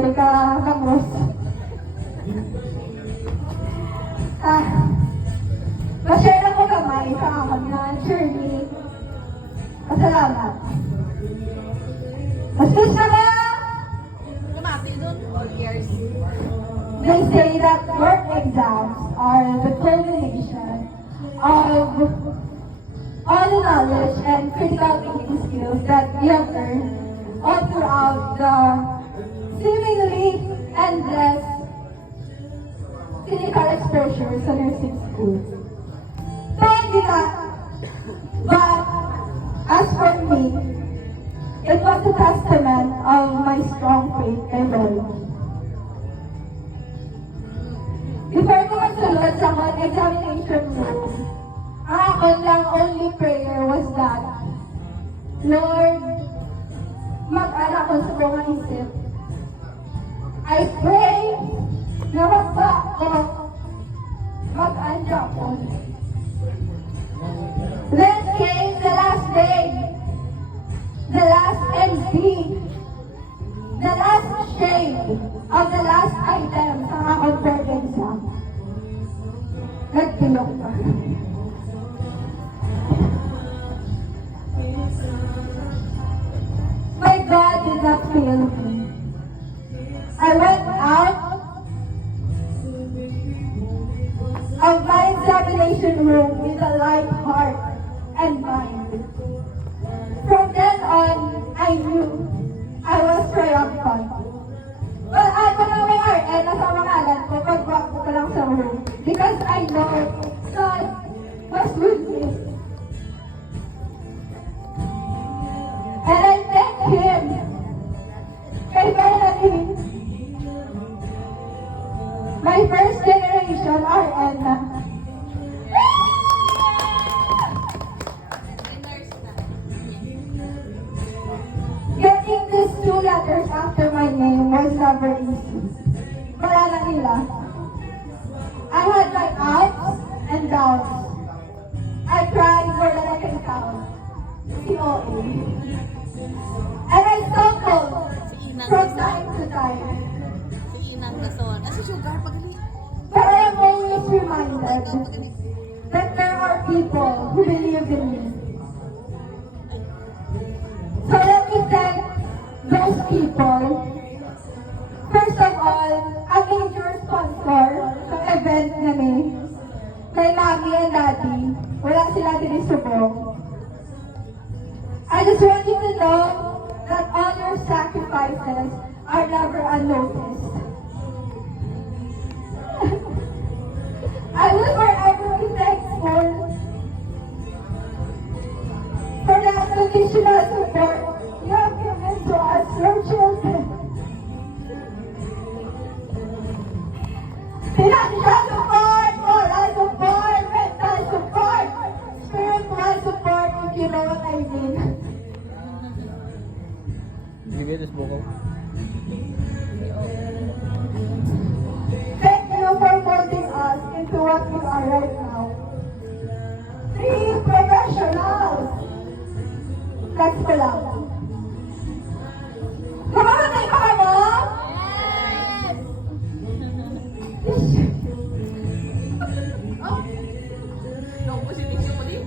Balik ka ng Rose. Ma-share lang ko kamay sa akin na journey. Pasalamat. Bastos na ba? Kumati doon, all years. They say that work exams are the culmination of all the knowledge and critical thinking skills that we have earned all throughout the seemingly endless clinical exposure sa nursing school. Hindi na. But as for me, it was a testament of my strong faith kay Lord. Before ko masulod sa mga examination room, ang akin lang only prayer was that, Lord, mag-anak ko sa mga isip. I pray na magba ko, mag-anja ko. Then came the last day, the last MC, the last shade of the last item sa akong third exam. Nagtilok pa. My God did not fail me. I went out of my examination room with a light heart and mind. From then on, I knew I was triumphant. Well, ako na may RN na sa pangalan ko pag-walk ko lang sa room. Because I know God was with me. And I thank Him. Kay Melanie, my first generation RN na. Getting these two letters after my name was never easy. Wala na nila. I had my ups and downs. I cried more than I can count. COA. And I stumbled from time to time. Si Inang Gason. Si Sugar, pagaling. But I am always reminded that there are people who believe in me. So let me thank those people. First of all, a major sponsor ng event namin. My mommy and daddy. Wala sila din subong. I just want you to know that all your sacrifices are never unnoticed. I will forever be thankful for the unconditional support you have given to us, your children. Financial support, moral support, mental support, spiritual support, if you know what I mean. Sige, just buko. Thank you for molding us into what we are right now. 3 professionals. Next ko lang. Mamamatay pa ka mo? Yung positive mo din.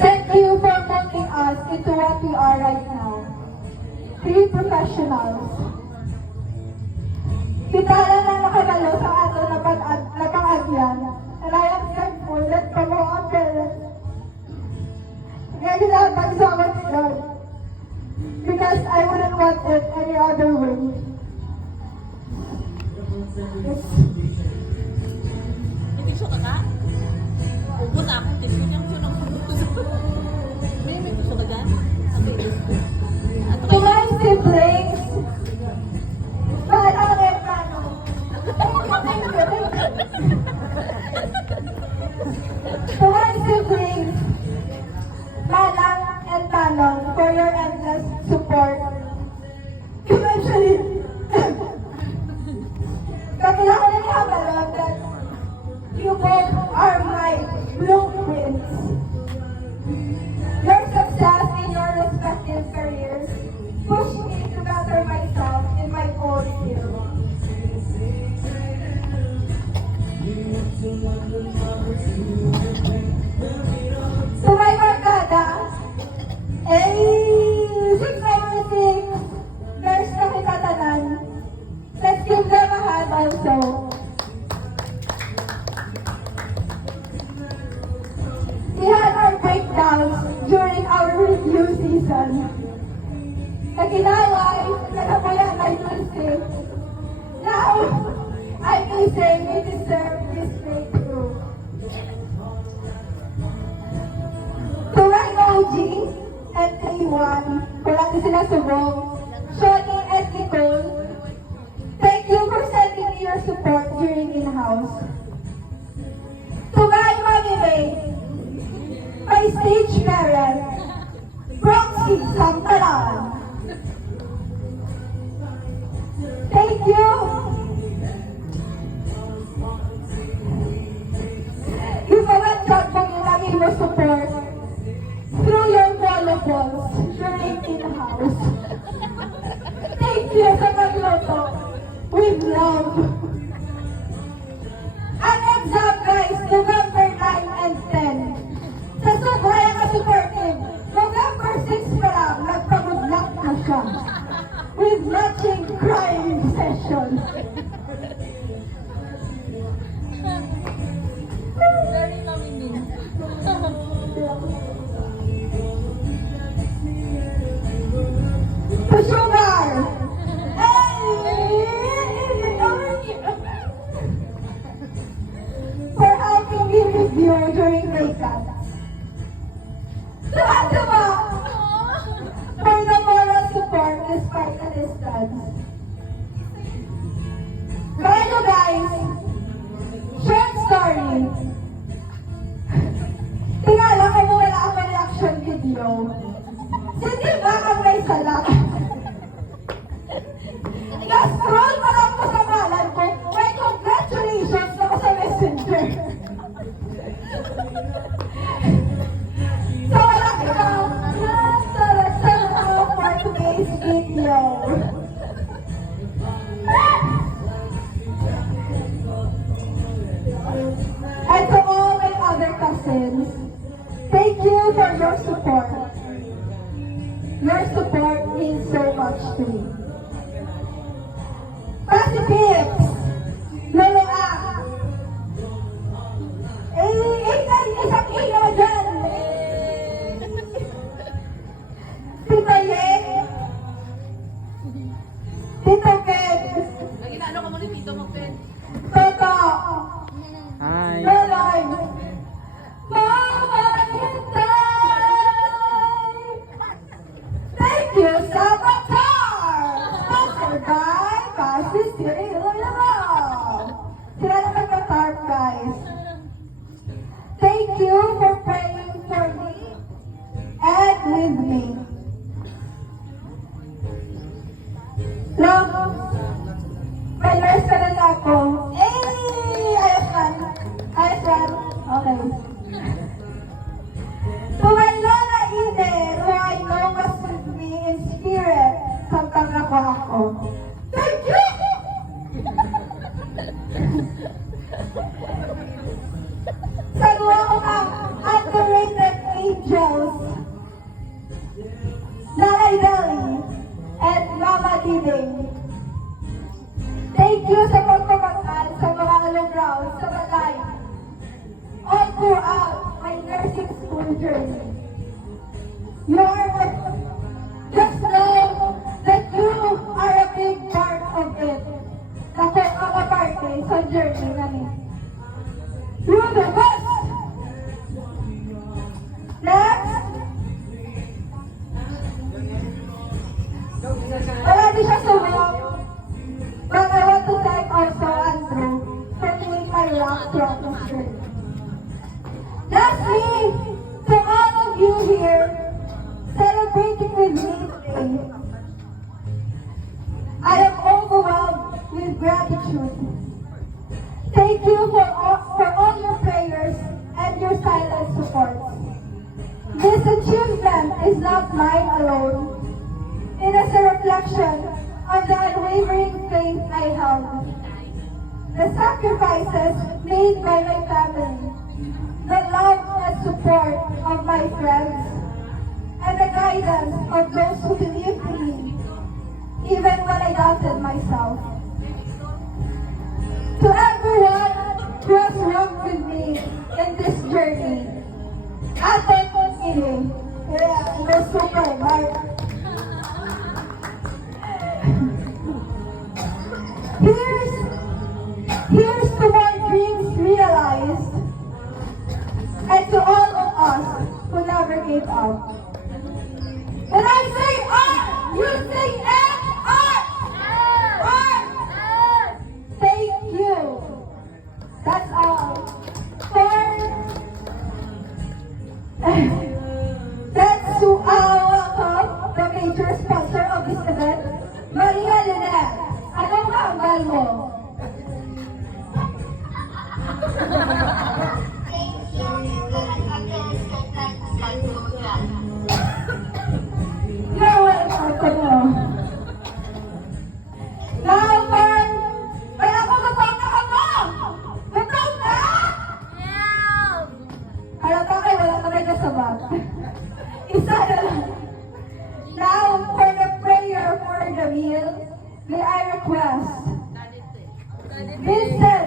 Thank you for molding us into what we are right now. 3 professionals. Kita lang na nakabalo sa ato na pang-agyan. And I am thankful that from our parents, ngayon na pagsama ni God. Because I wouldn't want it any other way. May tisyo ka ka? Upo na akong tisyo niya. May tisyo ka dyan? Okay, just go. To my siblings, parang Efrano. To my siblings, Manang and Manong, for your endless support. Eventually, kami na ko na nihabalog that you both are my blueprint friends. Your success in your respective careers pushed me to better myself in my own field. To my barkada, since everything, there's no kitatanan. Let's give them a hand also. We had our breakdowns during our review season. Naginaway, nagabuyan ay music. Now, I may say we deserve this breakthrough. To my OG and K1, wala na sila subong, Shoni and Nicole, thank you for sending me your support during in-house. To my Mami May, my stage parent, Proxy Santalan. Thank you. You haven't got lagi mo support through your monopoles during in-house. Thank you sa pagluto with love. Ang exam guys, November 9 and 10. Sa sobrang ka-supportive, November 6 pa lang, nagpag-good-luck na siya. With matching crying session. Very loving din. To Sugar! For helping me review during makeup. Tuwa! For the moral support despite the distance. Pero guys, short story. Tingala ko mo wala akong reaction video. Hindi ba ang may salak? Na-scroll pa lang po sa malan ko. May congratulations ako sa messenger. So wala ka. Sarap for today's video. And to all my other cousins, thank you for your support. Your support means so much to me. Positives! Lolo A! Isang ino dyan! Tito Yen! Tito Ken! Naginaano ka mo ni Tito mo, Pen? Toto! Hi. Loloy! Mama Hintay! Thank you, Sabatar! Sponsored by Pasig City, Iloilo! Sila na nagpa-tarp, guys. Thank you for praying for me and with me. Love, may nurse ka na ako. Ayos yan. Ayos yan. Okay. To my Lola Eden, who I know was with me in spirit, samtang ako. Thank you! Sa luwa ko ang underrated angels, Nanay Deli, and Mama Diding. Thank you sa pagpapakal sa mga alumraw sa balay all throughout my nursing school journey. You are, just know that you are a big part of it. Kasi ang aparte sa journey namin. You're the best! Next! Wala di siya sumok. But I want to thank also Andrew for doing my rock throughout this journey. Lastly, to all of you here celebrating with me today, I am overwhelmed with gratitude. Thank you for all your prayers and your silent support. This achievement is not mine alone. It is a reflection of the unwavering faith I held, the sacrifices made by my family, the love and support of my friends, and the guidance of those who believed in me, even when I doubted myself. To everyone who has walked with me in this journey, Ate Connie, the super Mark. Here's to more dreams realized, and to all of us who never gave up. When I say R, you say F, R! R! Thank you. That's all. That's to welcome the major sponsor of this event, Maria Lynette. Anong hambal mo? You're welcome to mo. Now, man, may ako gutom na ako! Gutom na! Halata kayo, wala ka may kasabat. Isa na lang. Now, for the prayer for the meal, may I request Vincent